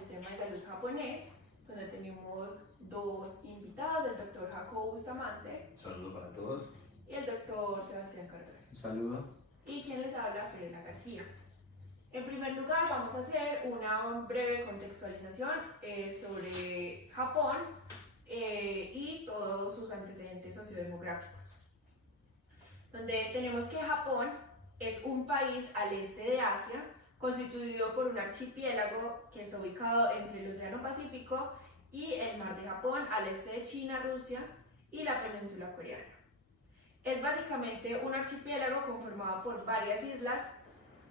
sistema de salud japonés, donde tenemos dos invitados, el doctor Jacobo Bustamante. Un saludo para todos. Y el doctor Sebastián Cardona. Un saludo. Y quien les habla, Fiorella García. En primer lugar, vamos a hacer una breve contextualización sobre Japón y todos sus antecedentes sociodemográficos. Donde tenemos que Japón es un país al este de Asia, constituido por un archipiélago que está ubicado entre el Océano Pacífico y el Mar de Japón, al este de China, Rusia y la península coreana. Es básicamente un archipiélago conformado por varias islas,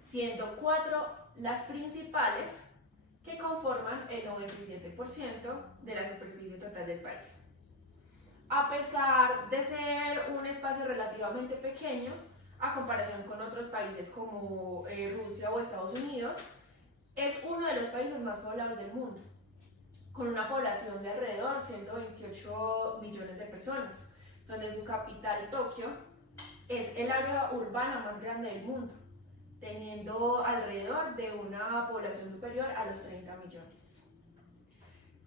siendo 4 las principales que conforman el 97% de la superficie total del país. A pesar de ser un espacio relativamente pequeño, a comparación con otros países como Rusia o Estados Unidos, es uno de los países más poblados del mundo, con una población de alrededor de 128 millones de personas, donde su capital, Tokio, es el área urbana más grande del mundo, teniendo alrededor de una población superior a los 30 millones.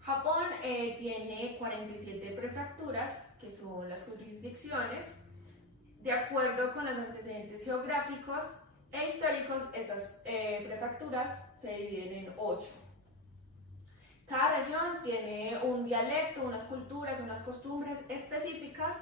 Japón tiene 47 prefecturas, que son las jurisdicciones. De acuerdo con los antecedentes geográficos e históricos, estas prefecturas se dividen en 8. Cada región tiene un dialecto, unas culturas, unas costumbres específicas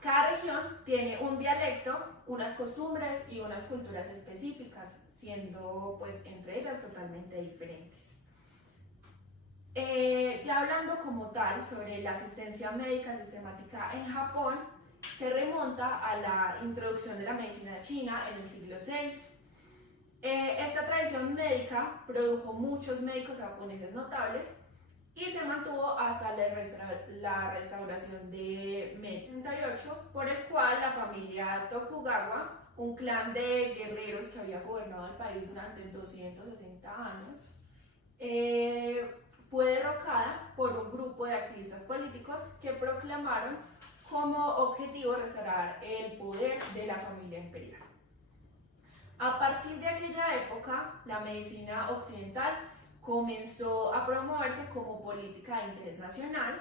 cada región tiene un dialecto, unas costumbres y unas culturas específicas, siendo pues entre ellas totalmente diferentes. Ya hablando como tal sobre la asistencia médica sistemática en Japón, se remonta a la introducción de la medicina china en el siglo VI. Esta tradición médica produjo muchos médicos japoneses notables y se mantuvo hasta la restauración de Meiji 88, por el cual la familia Tokugawa, un clan de guerreros que había gobernado el país durante 260 años, fue derrocada por un grupo de activistas políticos que proclamaron como objetivo restaurar el poder de la familia imperial. A partir de aquella época, la medicina occidental comenzó a promoverse como política de interés nacional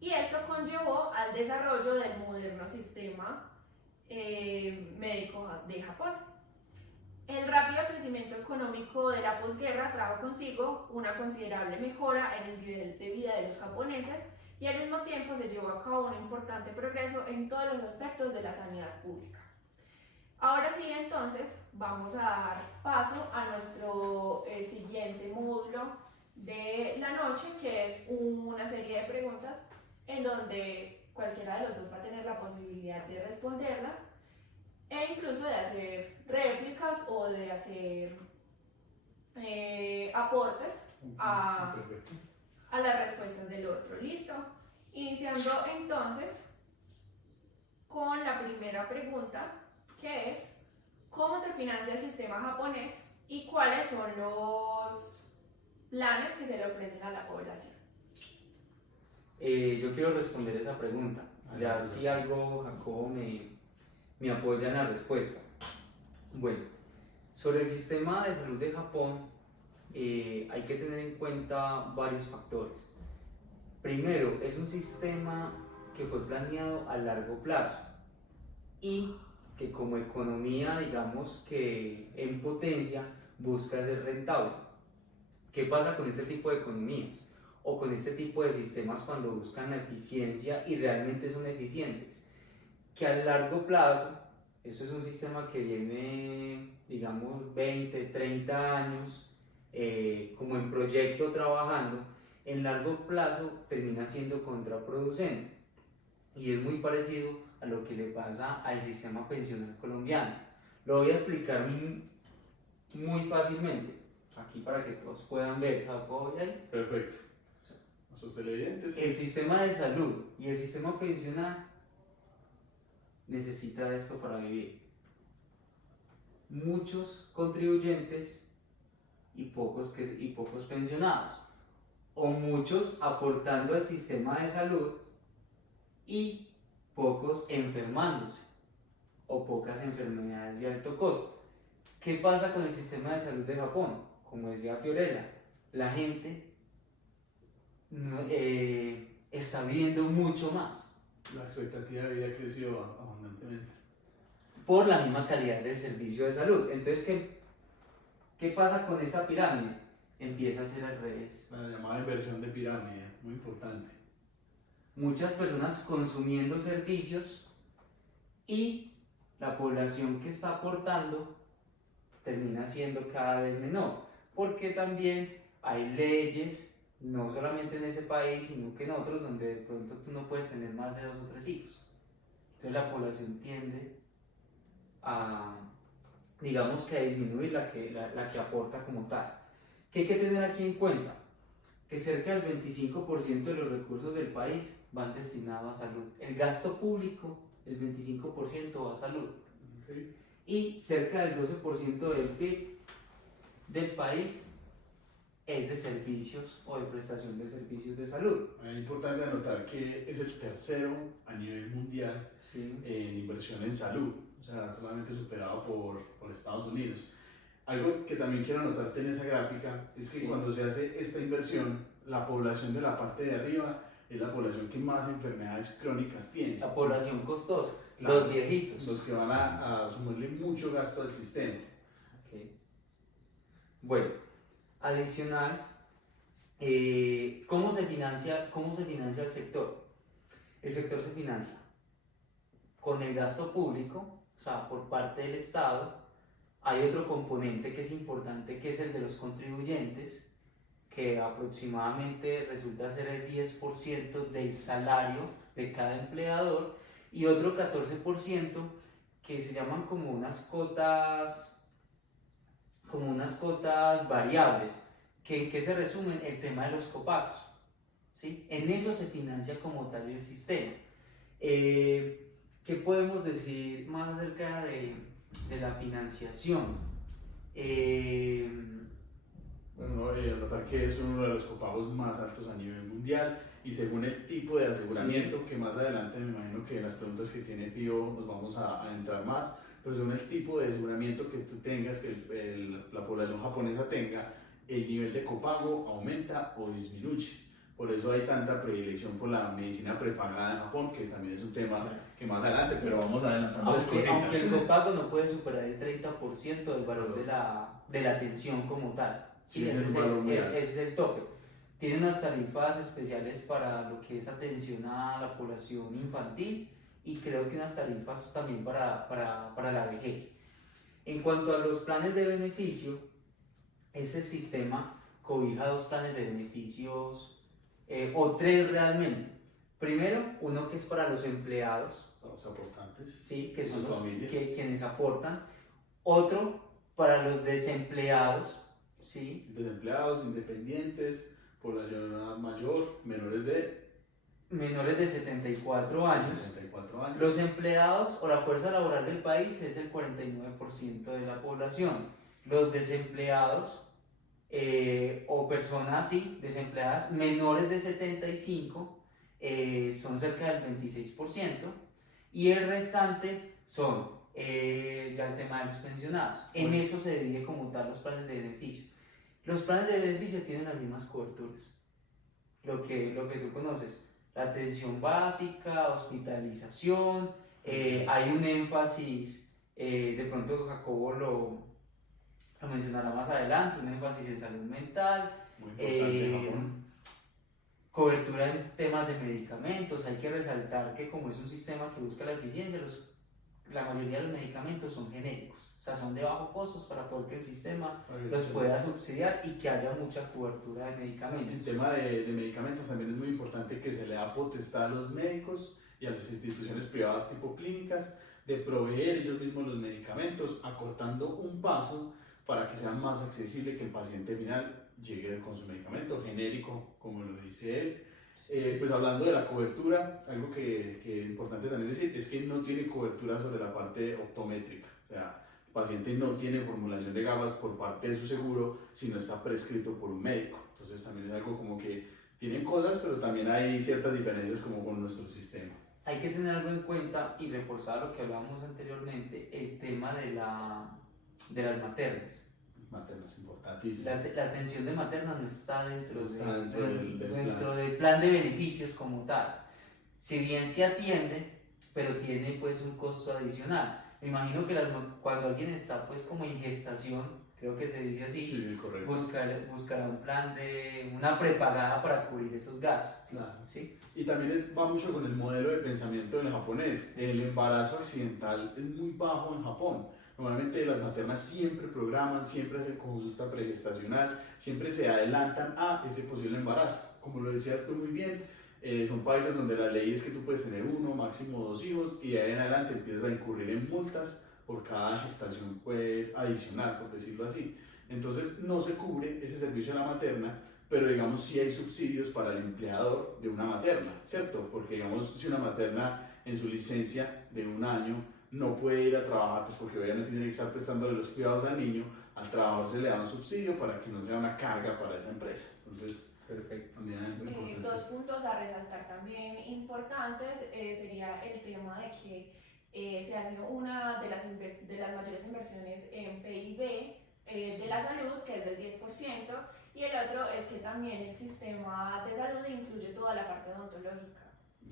y esto conllevó al desarrollo del moderno sistema médico de Japón. El rápido crecimiento económico de la posguerra trajo consigo una considerable mejora en el nivel de vida de los japoneses y al mismo tiempo se llevó a cabo un importante progreso en todos los aspectos de la sanidad pública. Ahora sí, entonces, vamos a dar paso a nuestro siguiente módulo de la noche, que es una serie de preguntas en donde cualquiera de los dos va a tener la posibilidad de responderla e incluso de hacer réplicas o de hacer aportes a las respuestas del otro. ¿Listo? Iniciando entonces con la primera pregunta, que es: ¿cómo se financia el sistema japonés y cuáles son los planes que se le ofrecen a la población? Yo quiero responder esa pregunta. Ya si algo Jacobo me apoya en la respuesta. Bueno, sobre el sistema de salud de Japón hay que tener en cuenta varios factores. Primero, es un sistema que fue planeado a largo plazo y que como economía, digamos que en potencia, busca ser rentable. ¿Qué pasa con este tipo de economías o con este tipo de sistemas cuando buscan la eficiencia y realmente son eficientes? Que a largo plazo, esto es un sistema que viene, digamos, 20, 30 años como en proyecto trabajando, en largo plazo termina siendo contraproducente. Y es muy parecido a lo que le pasa al sistema pensional colombiano. Lo voy a explicar muy fácilmente, aquí para que todos puedan ver. Perfecto. ¿A sus televidentes? El sistema de salud y el sistema pensional necesita de esto para vivir. Muchos contribuyentes y pocos pensionados, o muchos aportando al sistema de salud y pocos enfermándose. o pocas enfermedades de alto costo. ¿Qué pasa con el sistema de salud de Japón? Como decía Fiorella, la gente está viviendo mucho más La expectativa de vida ha crecido abundantemente. por la misma calidad del servicio de salud. Entonces, ¿qué pasa con esa pirámide? Empieza a ser al revés. La llamada inversión de pirámide, muy importante. Muchas personas consumiendo servicios y la población que está aportando termina siendo cada vez menor, porque también hay leyes, no solamente en ese país, sino que en otros, donde de pronto tú no puedes tener más de 2 o 3 hijos. Entonces la población tiende a, digamos que a disminuir la que aporta como tal. ¿Qué hay que tener aquí en cuenta? Que cerca del 25% de los recursos del país van destinados a salud. El gasto público, el 25% va a salud. Okay. Y cerca del 12% del PIB del país es de servicios o de prestación de servicios de salud. Es importante anotar que es el tercero a nivel mundial en inversión en salud, o sea, solamente superado por Estados Unidos. Algo que también quiero anotarte en esa gráfica es que cuando se hace esta inversión, la población de la parte de arriba es la población que más enfermedades crónicas tiene. La población costosa, Claro, los viejitos. Los que van a sumarle mucho gasto al sistema. Okay. Bueno, adicional, ¿cómo se financia el sector? El sector se financia con el gasto público, o sea, por parte del Estado. Hay otro componente que es importante, que es el de los contribuyentes, que aproximadamente resulta ser el 10% del salario de cada empleador, y otro 14% que se llaman como unas cotas variables, que en qué se resumen el tema de los copagos, ¿sí? En eso se financia como tal el sistema. ¿Qué podemos decir más acerca de la financiación? Bueno, notar que es uno de los copagos más altos a nivel mundial, y según el tipo de aseguramiento, que más adelante me imagino que en las preguntas que tiene Pío nos vamos a entrar más, pero según el tipo de aseguramiento que tú tengas, que la población japonesa tenga, el nivel de copago aumenta o disminuye. Por eso hay tanta predilección por la medicina prepagada en Japón, que también es un tema que más adelante, pero vamos adelantando las cositas. Aunque el copago no puede superar el 30% del valor de la atención como tal. Sí, ese es el tope. Tiene unas tarifas especiales para lo que es atención a la población infantil, y creo que unas tarifas también para la vejez. En cuanto a los planes de beneficio, ese sistema cobija 2 planes de beneficios, o 3 realmente. Primero, uno que es para los empleados, Para los aportantes, ¿sí? Que son sus familias. quienes aportan. Otro para los desempleados, ¿sí? Desempleados, independientes, población mayor, menores de 74 años. 64 años. Los empleados o la fuerza laboral del país es el 49% de la población. Los desempleados o personas desempleadas menores de 75 son cerca del 26%, y el restante son ya el tema de los pensionados. En eso se divide como tal los planes de beneficio. Los planes de beneficio tienen las mismas coberturas, lo que tú conoces: la atención básica, hospitalización, hay un énfasis, de pronto Jacobo lo mencionará más adelante, un énfasis en salud mental, Muy importante, Japón. cobertura en temas de medicamentos. Hay que resaltar que, como es un sistema que busca la eficiencia, la mayoría de los medicamentos son genéricos, o sea, son de bajo costos, para poder que el sistema los pueda subsidiar y que haya mucha cobertura de medicamentos. El tema de medicamentos también es muy importante, que se le da potestad a los médicos y a las instituciones privadas tipo clínicas de proveer ellos mismos los medicamentos, acortando un paso para que sea más accesible, que el paciente final llegue con su medicamento genérico, como lo dice él. Pues hablando de la cobertura, algo que es importante también decir es que no tiene cobertura sobre la parte optométrica, o sea, el paciente no tiene formulación de gafas por parte de su seguro si no está prescrito por un médico. Entonces también es algo como que tienen cosas, pero también hay ciertas diferencias como con nuestro sistema. hay que tener algo en cuenta y reforzar lo que hablábamos anteriormente, el tema de las maternas. Maternas, importantísimo. La atención de materna no está dentro, No está dentro del plan de beneficios como tal. Si bien se atiende, pero tiene pues un costo adicional. Me imagino que cuando alguien está pues como en gestación, creo que se dice así, Sí, correcto. buscará un plan de una prepagada para cubrir esos gastos. Claro. ¿Sí? Y también va mucho con el modelo de pensamiento del japonés. El embarazo accidental es muy bajo en Japón. Normalmente las maternas siempre programan, siempre hacen consulta pregestacional, siempre se adelantan a ese posible embarazo. Como lo decías tú muy bien, son países donde la ley es que tú puedes tener uno, máximo 2 hijos, y de ahí en adelante empiezas a incurrir en multas por cada gestación adicional, por decirlo así. Entonces no se cubre ese servicio a la materna, pero digamos sí hay subsidios para el empleador de una materna, ¿cierto? Porque digamos si una materna en su licencia de 1 año no puede ir a trabajar, pues porque obviamente tiene que estar prestándole los cuidados al niño, al trabajador se le da un subsidio para que no sea una carga para esa empresa. Entonces, perfecto. También es muy importante. 2 puntos a resaltar también importantes sería el tema de que se hace una de las mayores inversiones en PIB de la salud, que es del 10%, y el otro es que también el sistema de salud incluye toda la parte odontológica.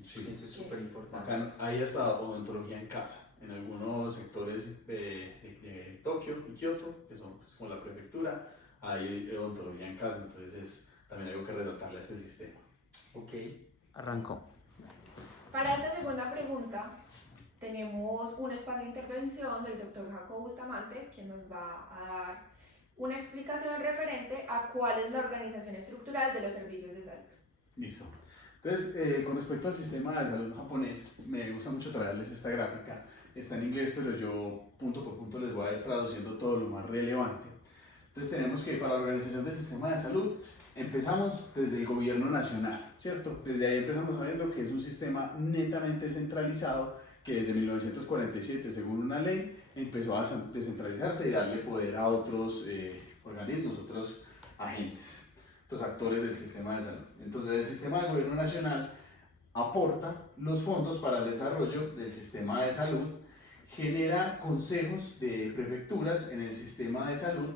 Sí, Eso es súper importante. acá hay hasta odontología en casa, en algunos sectores de Tokio y Kioto, que son pues, como la prefectura, hay odontología en casa, entonces es también algo que resaltarle a este sistema. Ok, arrancó. Para esta segunda pregunta, tenemos un espacio de intervención del doctor Jacobo Bustamante, quien nos va a dar una explicación referente a cuál es la organización estructural de los servicios de salud. Listo. Entonces, con respecto al sistema de salud japonés, me gusta mucho traerles esta gráfica. Está en inglés, pero yo punto por punto les voy a ir traduciendo todo lo más relevante. Entonces tenemos que para la organización del sistema de salud empezamos desde el gobierno nacional, ¿cierto? Desde ahí empezamos sabiendo que es un sistema netamente centralizado que desde 1947, según una ley, empezó a descentralizarse y darle poder a otros organismos, otros agentes, otros actores del sistema de salud. Entonces el sistema de gobierno nacional aporta los fondos para el desarrollo del sistema de salud, genera consejos de prefecturas en el sistema de salud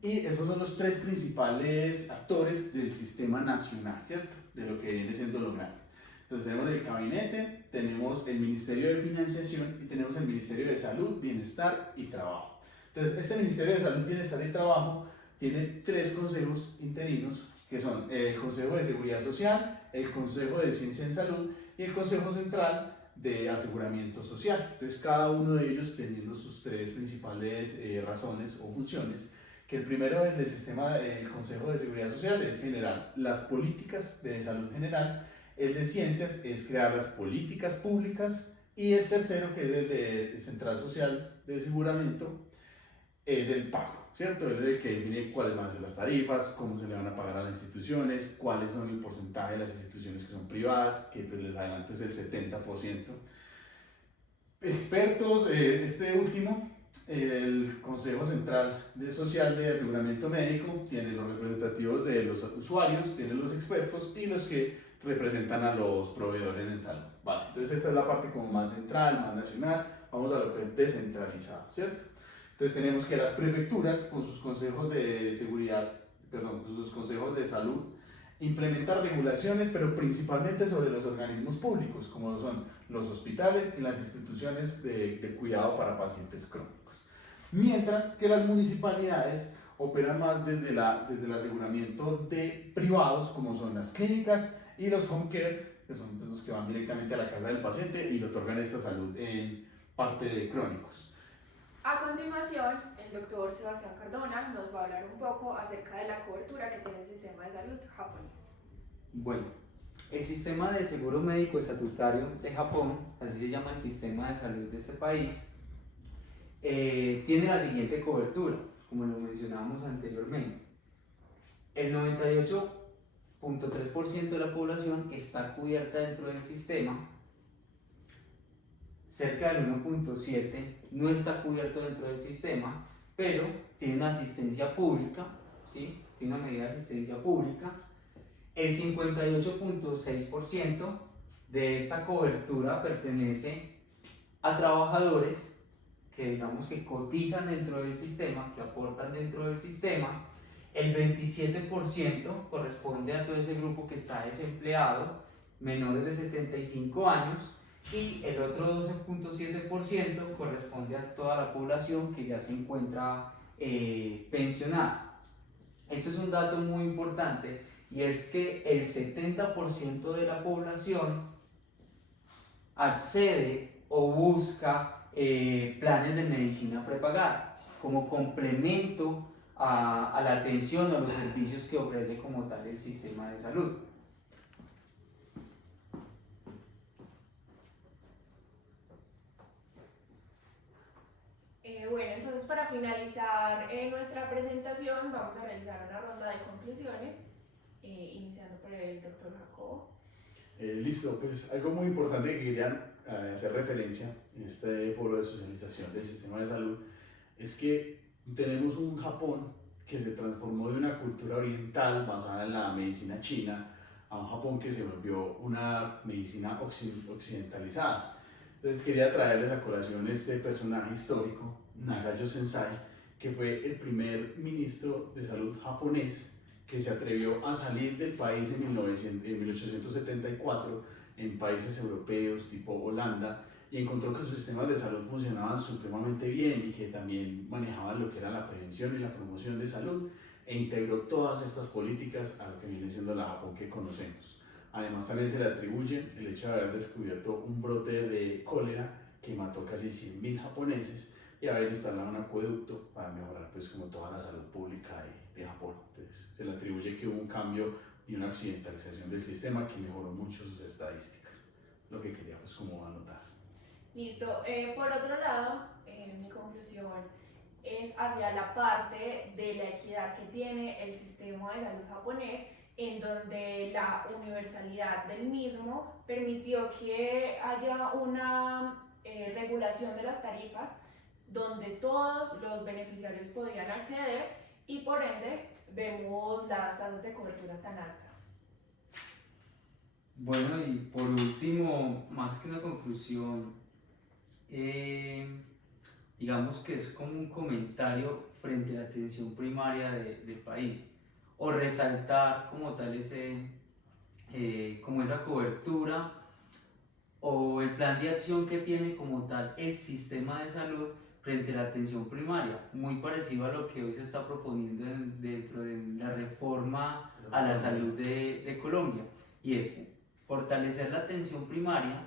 y esos son los 3 principales actores del sistema nacional, ¿cierto? De lo que viene siendo lo grande. Entonces tenemos el gabinete, tenemos el Ministerio de Financiación y tenemos el Ministerio de Salud, Bienestar y Trabajo. Entonces este Ministerio de Salud, Bienestar y Trabajo tiene 3 consejos interinos que son el Consejo de Seguridad Social, el Consejo de Ciencia en Salud y el Consejo Central de Aseguramiento Social. Entonces cada uno de ellos teniendo sus 3 principales razones o funciones, que el primero es del sistema del Consejo de Seguridad Social es generar las políticas de salud general, el de ciencias es crear las políticas públicas y el tercero, que es el de Central Social de Aseguramiento, es el pago, ¿cierto? Él es el que define cuáles van a ser las tarifas, cómo se le van a pagar a las instituciones, cuáles son el porcentaje de las instituciones que son privadas, que pues les adelanto es el 70%. Expertos, este último, el Consejo Central de Social de Aseguramiento Médico, tiene los representativos de los usuarios, tiene los expertos y los que representan a los proveedores en salud. Vale, entonces esta es la parte como más central, más nacional, vamos a lo que es descentralizado, ¿cierto? Entonces tenemos que las prefecturas con sus consejos de seguridad, perdón, con sus consejos de salud, implementar regulaciones, pero principalmente sobre los organismos públicos, como son los hospitales y las instituciones de cuidado para pacientes crónicos. Mientras que las municipalidades operan más desde el aseguramiento de privados, como son las clínicas y los home care, que son pues, los que van directamente a la casa del paciente y le otorgan esta salud en parte de crónicos. A continuación, el doctor Sebastián Cardona nos va a hablar un poco acerca de la cobertura que tiene el sistema de salud japonés. Bueno, el sistema de seguro médico estatutario de Japón, así se llama el sistema de salud de este país, tiene la siguiente cobertura, como lo mencionábamos anteriormente. El 98.3% de la población está cubierta dentro del sistema, cerca del 1.7% no está cubierto dentro del sistema, pero tiene una asistencia pública, ¿sí? Tiene una medida de asistencia pública. El 58.6% de esta cobertura pertenece a trabajadores que digamos que cotizan dentro del sistema, que aportan dentro del sistema. El 27% corresponde a todo ese grupo que está desempleado, menores de 75 años, y el otro 12.7% corresponde a toda la población que ya se encuentra pensionada. Esto es un dato muy importante, y es que el 70% de la población accede o busca planes de medicina prepagada como complemento a la atención o a los servicios que ofrece como tal el sistema de salud. Bueno, entonces para finalizar nuestra presentación vamos a realizar una ronda de conclusiones, iniciando por el doctor Jacobo. Listo, pues algo muy importante que querían hacer referencia en este foro de socialización del sistema de salud es que tenemos un Japón que se transformó de una cultura oriental basada en la medicina china a un Japón que se volvió una medicina occidentalizada. Entonces quería traerles a colación este personaje histórico, Nagayo Sensai, que fue el primer ministro de salud japonés que se atrevió a salir del país en 1874 en países europeos tipo Holanda, y encontró que sus sistemas de salud funcionaban supremamente bien y que también manejaban lo que era la prevención y la promoción de salud, e integró todas estas políticas a lo que viene siendo la Japón que conocemos. Además también se le atribuye el hecho de haber descubierto un brote de cólera que mató casi 100.000 japoneses y haber instalado un acueducto para mejorar pues como toda la salud pública de Japón. Entonces se le atribuye que hubo un cambio y una occidentalización del sistema que mejoró mucho sus estadísticas, lo que quería pues como anotar. Listo. Por otro lado, mi conclusión es hacia la parte de la equidad que tiene el sistema de salud japonés, en donde la universalidad del mismo permitió que haya una regulación de las tarifas donde todos los beneficiarios podían acceder, y por ende vemos las tasas de cobertura tan altas. Bueno, y por último, más que una conclusión, digamos que es como un comentario frente a la atención primaria del país, o resaltar como tal como esa cobertura o el plan de acción que tiene como tal el sistema de salud frente a la atención primaria, muy parecido a lo que hoy se está proponiendo dentro de la reforma a la salud de Colombia, y es fortalecer la atención primaria,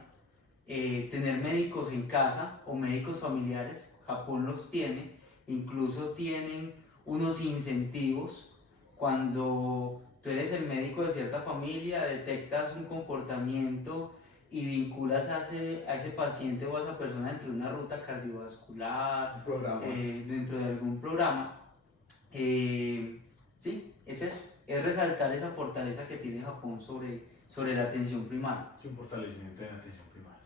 tener médicos en casa o médicos familiares. Japón los tiene, incluso tienen unos incentivos cuando tú eres el médico de cierta familia, detectas un comportamiento y vinculas a ese paciente o a esa persona dentro de una ruta cardiovascular, dentro de algún programa. Sí, es eso, es resaltar esa fortaleza que tiene Japón sobre la atención primaria. Y un fortalecimiento de la atención primaria.